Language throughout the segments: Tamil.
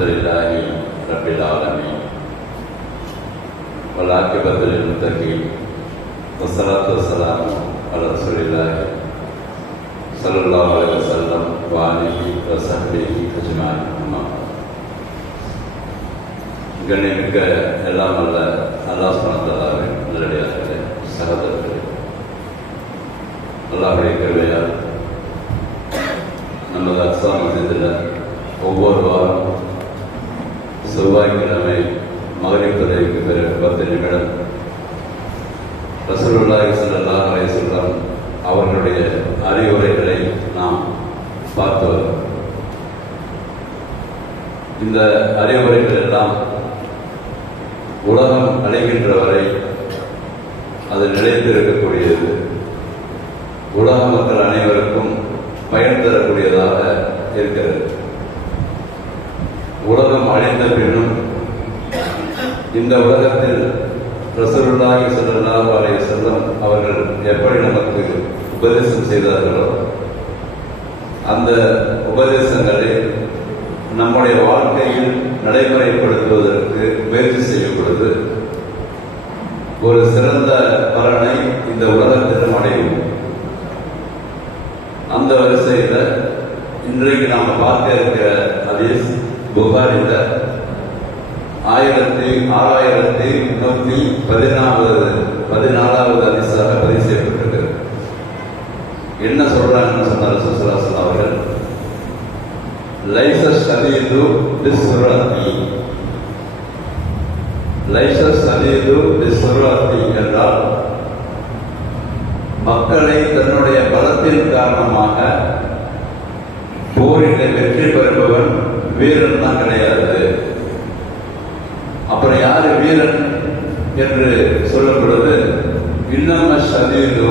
الحمد لله رب العالمين والعاقبة للمتقين والصلاة والسلام على رسول الله صلى الله عليه وسلم وآله وصحبه أجمعين أما بعد. கண்ணியமிக்க எல்லாம் அல்ல அல்லாஹ் சுனத்தலாவின் நல்லடியார்களே சகோதரர்களே அல்லாஹுடைய கருவையால் நமது அக்ஸா மசிதில் ஒவ்வொரு வாரம் செவ்வாய்க்கிழமை மகளிர் பதவிக்கு பிறகு பத்து நிமிடம் ரசூலுல்லாஹி ஸல்லல்லாஹு அலைஹி வஸல்லம் அவர்களுடைய அறிவுரைகளை நாம் பார்த்து இந்த அறிவுரைகள் எல்லாம் உலகம் அடைகின்ற வரை அது நிலைத்திருக்கக்கூடியது. உலக மக்கள் அனைவருக்கும் பயன் தரக்கூடியதாக இருக்கிறது. உலகம் அழிந்த பின்னும் இந்த உலகத்தில் ரசூலுல்லாஹி ஸல்லல்லாஹு அலைஹி வஸல்லம் அவர்கள் எப்படி நமக்கு உபதேசம் செய்தார்களோ அந்த உபதேசங்களை நம்முடைய வாழ்க்கையில் நடைமுறைப்படுத்துவதற்கு முயற்சி செய்யும் பொழுது ஒரு சிறந்த பலனை இந்த உலகத்திலும் அடையும் அந்த வரிசையில் இன்றைக்கு நாம் பார்க்க இருக்கிற அதீஸ் புகாரில் ஆயிரத்தி ஆறாயிரத்தி நூற்றி பதினாலாவது பதினாலாவது அதிசாக பதிவு செய்யப்பட்டிருக்கு. என்ன சொல்றாங்கன்னு சொன்னார் சுசலாசன் அவர்கள்? லைசஸ் சதீது பிஸ்வரத்தி லைசஸ் சதீது பிஸ்வரத்தி என்றால் மக்களை தன்னுடைய பலத்தின் காரணமாக போரிட வெற்றி பெறுபவன் வீரன் தான் கிடையாது. அப்புறம் யாரு வீரன் என்று சொல்லும் பொழுது இன்னம சதீது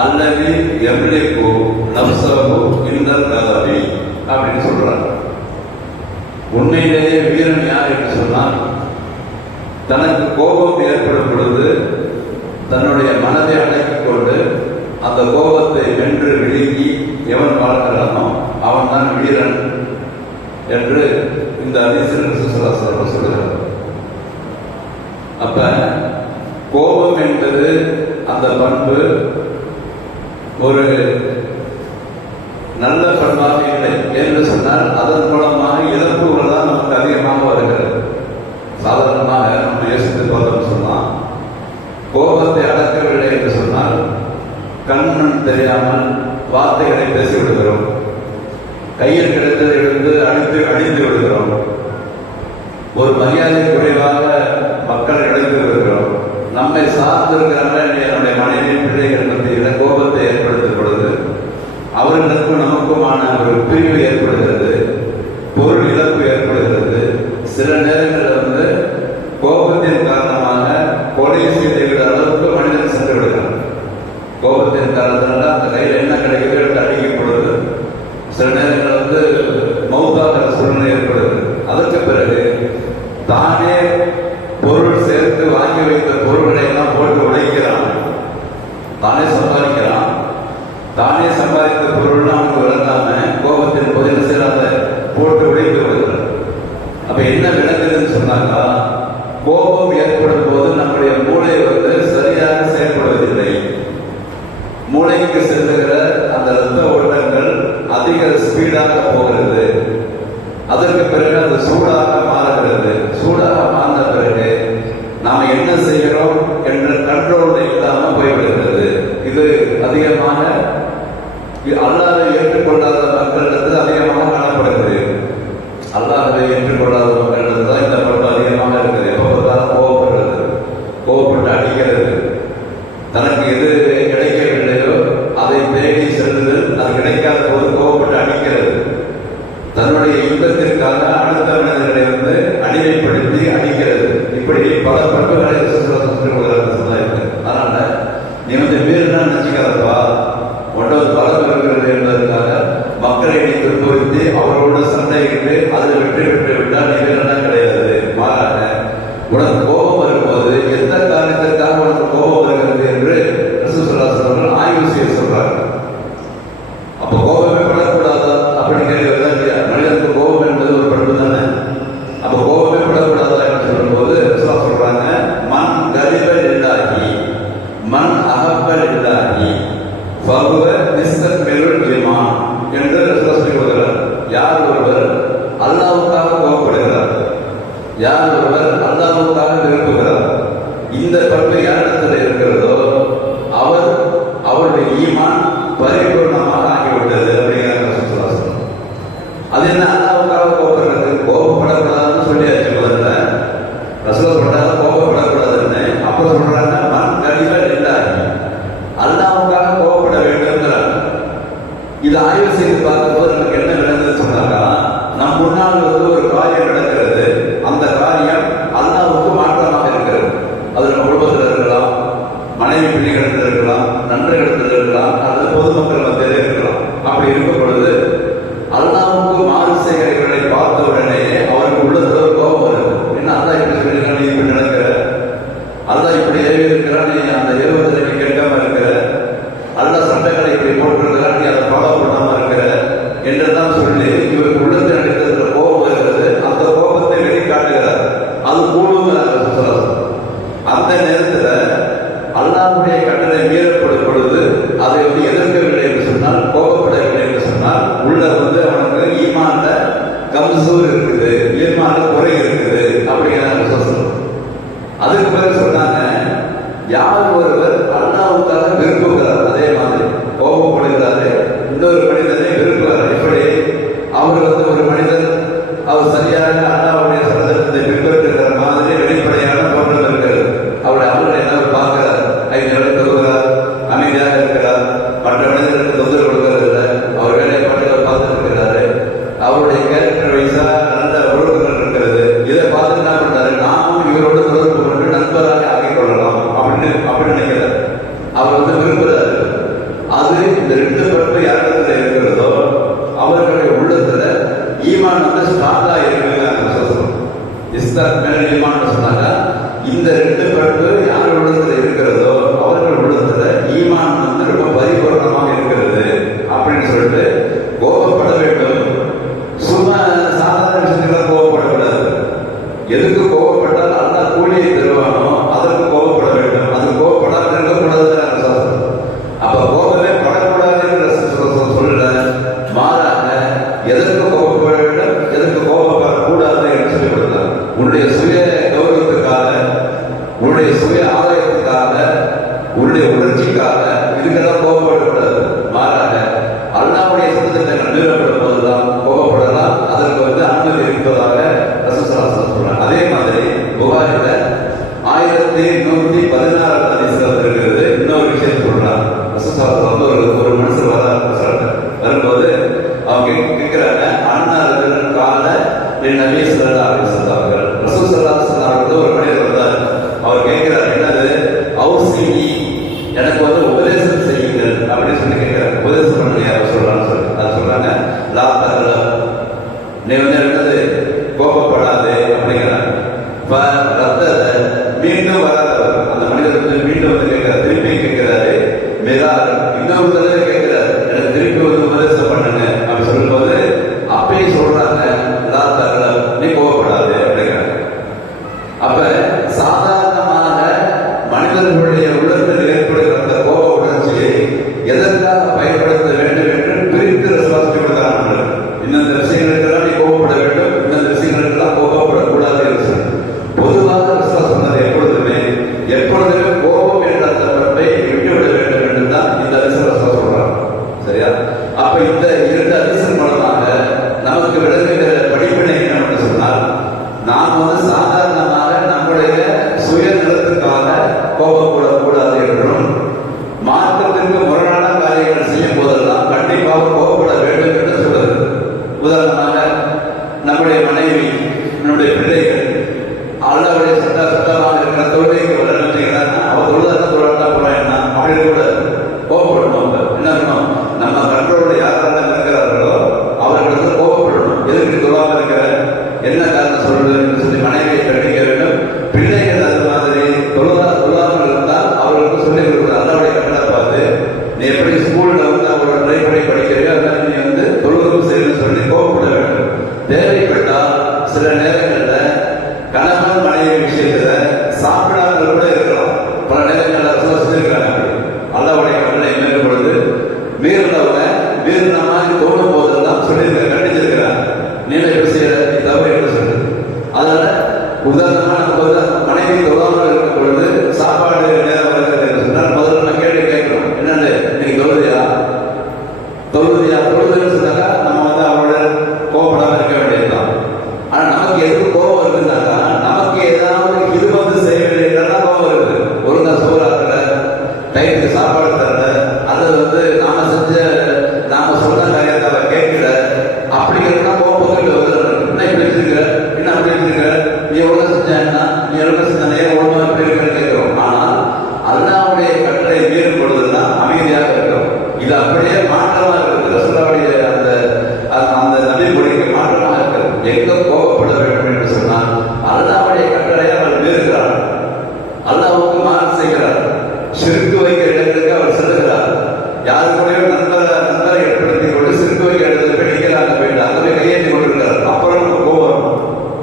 அல்லது எம்லேக்கோ நம்சகு இன்னல் கதவி அப்படின்னு சொல்றாங்க. உண்மையிலேயே வீரன் யார் என்று சொன்னால் தனக்கு கோபம் ஏற்படும் பொழுது தன்னுடைய மனதை அடக்கிக் கொண்டு அந்த கோபத்தை வென்று விழுங்கி எவன் வாழ்கிறானோ அவன் தான் வீரன். என்று இந்த அதிசயம் சுசலாசனம் சொல்கிறார் அப்ப கோபம் என்பது அந்த பண்பு ஒரு நல்ல பண்பாக இல்லை என்று சொன்னால் அதன் மூலம் ஒரு மரியாதை குறைவாக மக்கள் இழந்திருக்கிறோம் நம்மை சார்ந்திருக்கிறவங்க என்னுடைய மனைவி பிள்ளைகள் மத்தியில் கோபத்தை ஏற்படுத்தும் பொழுது அவர்களுக்கும் நமக்குமான ஒரு பிரிவு ஏற்படுகிறது. que se அவருடைய ஈமான் பறிப்பொருள் அதுக்கு பிறகு சொன்னாங்க யார் பிரசசாரத்தில் வந்து ஒரு ஒரு மனுஷர் வரும்போது அவங்க கேட்கிறாங்க அண்ணன் கால என் நபியை சொல்லலா அப்படின்னு சொல்றாங்க ரசூல் சல்லா சொன்னாங்க ஒரு மனிதர் வந்தார் எனக்கு வந்து உபதேசம் செய்யுங்கள். அப்படின்னு சொல்லி கேட்கிறார். உபதேசம் பண்ணி அவர் சொல்றாங்க லா தகல கோபப்படாது அப்படிங்கிறாங்க.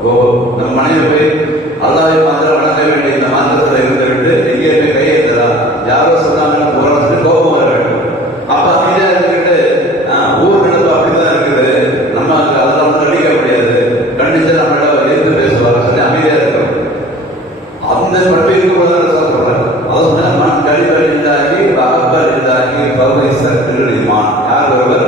நம்ம மனைவி போய் அல்லாவே மாத்திரம் வணங்க வேண்டிய இந்த மாத்திரத்தில் இருந்துவிட்டு எங்கேயுமே கையெழுத்தா யாரோ சொன்னாங்க புகழ்ந்து கோபம் வர வேண்டும். அப்போ அமைதியாக ஊர் நடப்பு அப்படிதான் இருக்குது. நம்ம அதெல்லாம் கண்டிக்க முடியாது. கண்டிச்சு நம்மளோட எதிர்த்து பேசுவாங்க சொல்லி அமைதியாக இருக்கும் அந்த படப்பிற்கு போதான் சொல்றாங்க அவர் மண் கழிவறிந்தாகி அப்பர் இருந்தாகி பருவ சர்க்கிள் யார் ஒருவர்